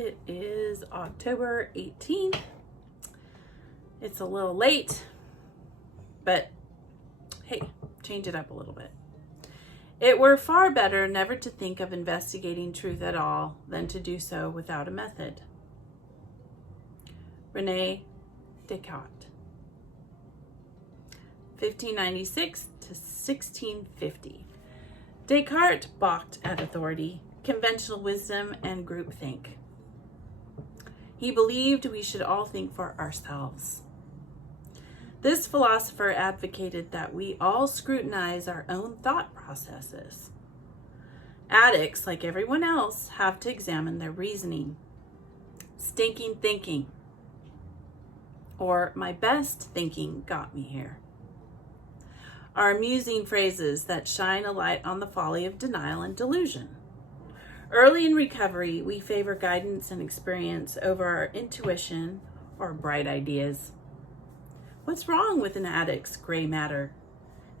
It is October 18th. It's a little late, but hey, change it up a little bit. It were far better never to think of investigating truth at all than to do so without a method. Rene Descartes, 1596 to 1650. Descartes balked at authority, conventional wisdom, and groupthink. He believed we should all think for ourselves. This philosopher advocated that we all scrutinize our own thought processes. Addicts, like everyone else, have to examine their reasoning. Stinking thinking, or my best thinking got me here, are amusing phrases that shine a light on the folly of denial and delusion. Early in recovery, we favor guidance and experience over our intuition or bright ideas. What's wrong with an addict's gray matter?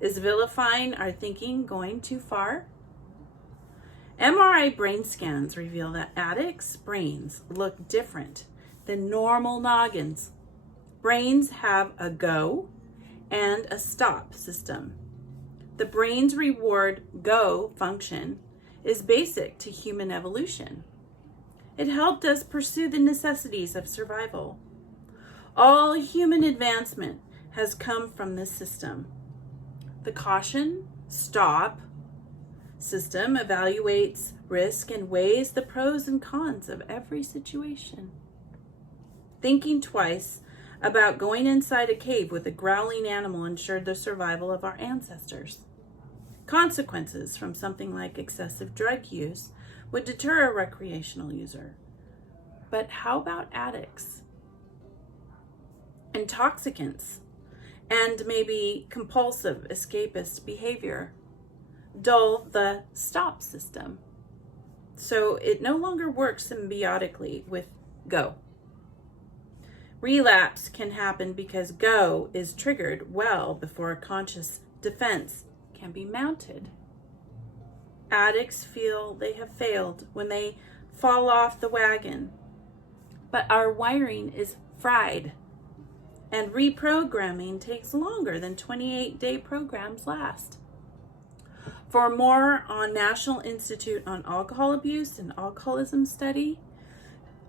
Is vilifying our thinking going too far? MRI brain scans reveal that addicts' brains look different than normal noggins. Brains have a go and a stop system. The brain's reward go function is basic to human evolution. It helped us pursue the necessities of survival. All human advancement has come from this system. The caution, stop system evaluates risk and weighs the pros and cons of every situation. Thinking twice about going inside a cave with a growling animal ensured the survival of our ancestors. Consequences from something like excessive drug use would deter a recreational user. But how about addicts? Intoxicants, and maybe compulsive escapist behavior dull the stop system, so it no longer works symbiotically with go. Relapse can happen because go is triggered well before a conscious defense can be mounted. Addicts feel they have failed when they fall off the wagon, but our wiring is fried, and reprogramming takes longer than 28-day programs last. For more on National Institute on Alcohol Abuse and Alcoholism study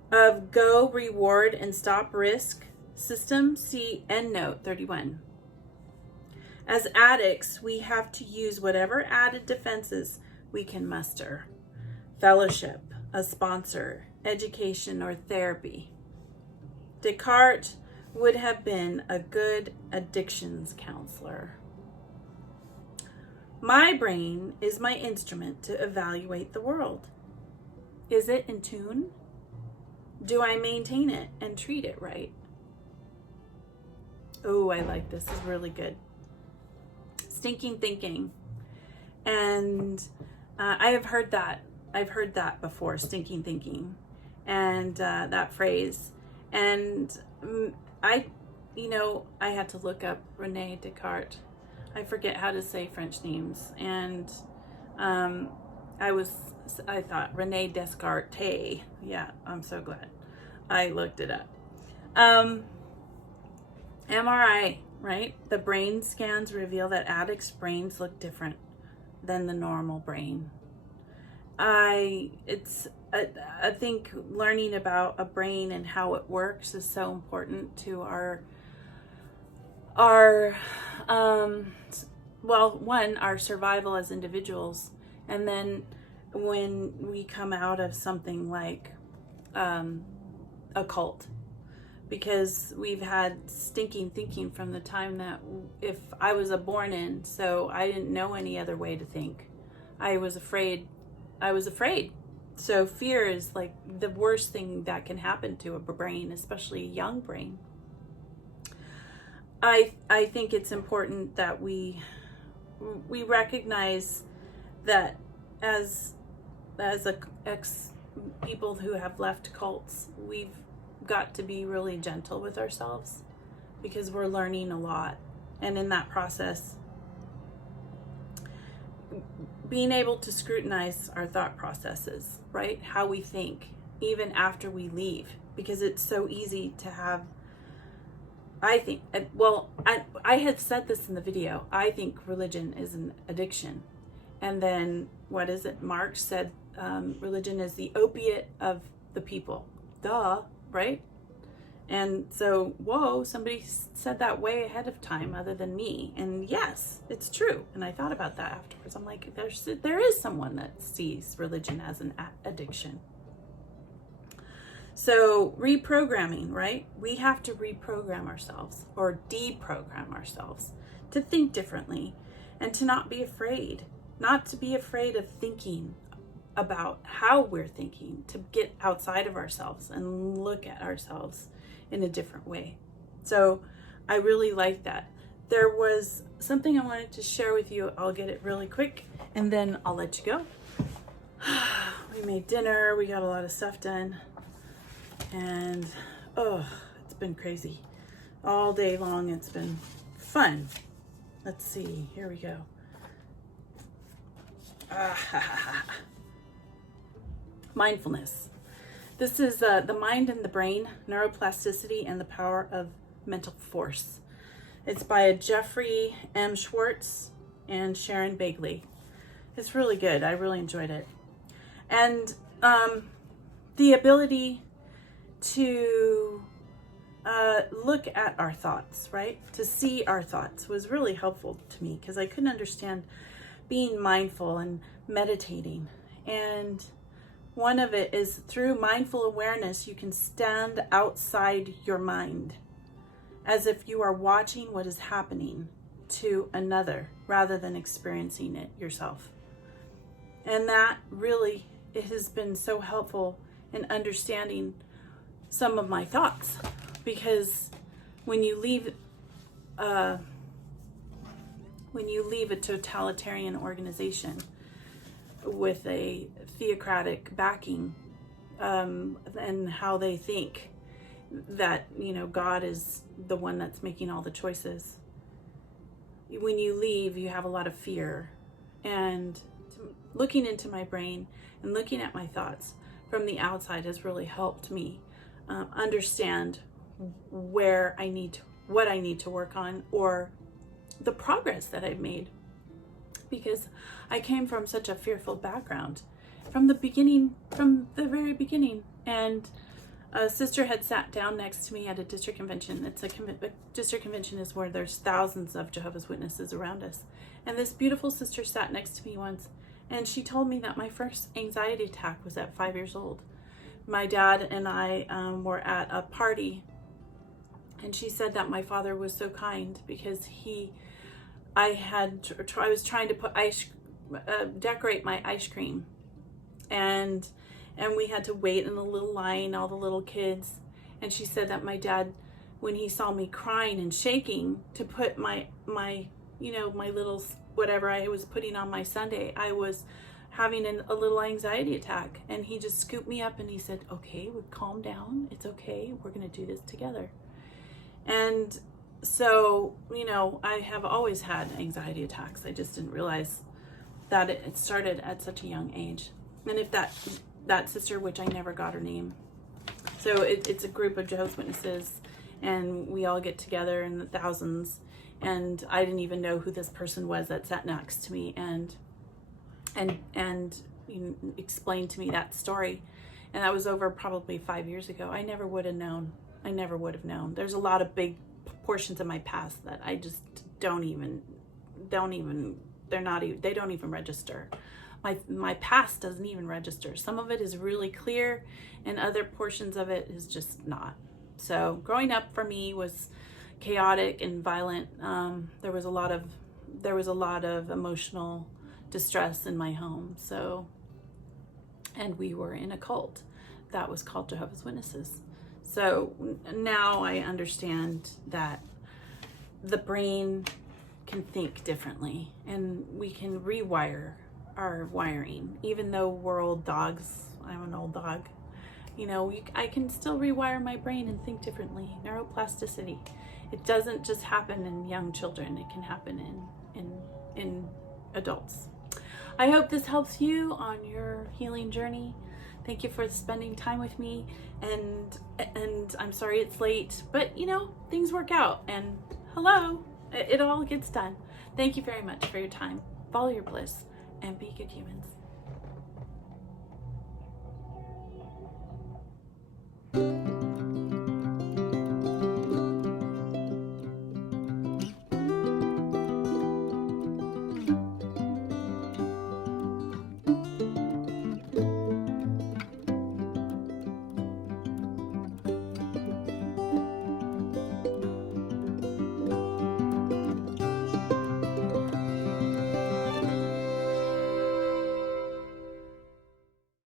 of go, reward, and stop risk system, see EndNote 31. As addicts, we have to use whatever added defenses we can muster. Fellowship, a sponsor, education, or therapy. Descartes would have been a good addictions counselor. My brain is my instrument to evaluate the world. Is it in tune? Do I maintain it and treat it right? Oh, I like this. This is really good. Stinking thinking. And I have heard that. I've heard that before, stinking thinking. And that phrase. And I had to look up Rene Descartes. I forget how to say French names. And I thought Rene Descartes. Yeah, I'm so glad I looked it up. MRI, right? The brain scans reveal that addicts' brains look different than the normal brain. I think learning about a brain and how it works is so important to our survival as individuals, and then when we come out of something like a cult, because we've had stinking thinking from the time that if I was born in, so I didn't know any other way to think. I was afraid. So fear is like the worst thing that can happen to a brain, especially a young brain. I think it's important that we recognize that as people who have left cults, we've got to be really gentle with ourselves because we're learning a lot. And in that process, being able to scrutinize our thought processes, right? How we think even after we leave, because it's so easy to have, I think, well, I had said this in the video, I think religion is an addiction. And then, what is it? Marx said religion is the opiate of the people. Duh, right? And so, whoa, somebody said that way ahead of time other than me. And yes, it's true. And I thought about that afterwards. I'm like, there is someone that sees religion as an addiction. So reprogramming, right? We have to reprogram ourselves or deprogram ourselves to think differently and to not be afraid, not to be afraid of thinking about how we're thinking, to get outside of ourselves and look at ourselves in a different way. So I really like that. There was something I wanted to share with you. I'll get it really quick and then I'll let you go. We made dinner, we got a lot of stuff done. And oh, it's been crazy all day long. It's been fun. Let's see, here we go. Mindfulness. This is the mind and the brain, neuroplasticity and the power of mental force. It's by Jeffrey M. Schwartz and Sharon Bagley. It's really good. I really enjoyed it. And the ability to look at our thoughts, right? To see our thoughts was really helpful to me because I couldn't understand being mindful and meditating. And one of it is through mindful awareness, you can stand outside your mind as if you are watching what is happening to another rather than experiencing it yourself. And that really, it has been so helpful in understanding some of my thoughts, because when you leave a totalitarian organization with a theocratic backing, and how they think that, you know, God is the one that's making all the choices. When you leave, you have a lot of fear. And looking into my brain and looking at my thoughts from the outside has really helped me understand what I need to work on, or the progress that I've made, because I came from such a fearful background from the very beginning. And a sister had sat down next to me at a district convention. A district convention is where there's thousands of Jehovah's Witnesses around us. And this beautiful sister sat next to me once, and she told me that my first anxiety attack was at 5 years old. My dad and I were at a party, and she said that my father was so kind because I was trying to decorate my ice cream, and we had to wait in a little line, all the little kids. And she said that my dad, when he saw me crying and shaking to put my little whatever I was putting on my sundae, I was having a little anxiety attack, and he just scooped me up and he said, okay, calm down, it's okay, we're gonna do this together. And so, you know, I have always had anxiety attacks. I just didn't realize that it started at such a young age. And if that sister, which I never got her name, so it's a group of Jehovah's Witnesses, and we all get together in the thousands, and I didn't even know who this person was that sat next to me and explained to me that story. And that was over probably 5 years ago. I never would have known. There's a lot of big portions of my past that I just they don't even register. My past doesn't even register. Some of it is really clear and other portions of it is just not. So growing up for me was chaotic and violent. There was a lot of emotional distress in my home. So, and we were in a cult that was called Jehovah's Witnesses. So now I understand that the brain can think differently, and we can rewire our wiring. Even though we're old dogs, I'm an old dog, you know, I can still rewire my brain and think differently. Neuroplasticity. It doesn't just happen in young children, it can happen in adults. I hope this helps you on your healing journey. Thank you for spending time with me, and I'm sorry it's late, but you know, things work out, and hello, it all gets done. Thank you very much for your time. Follow your bliss and be good humans.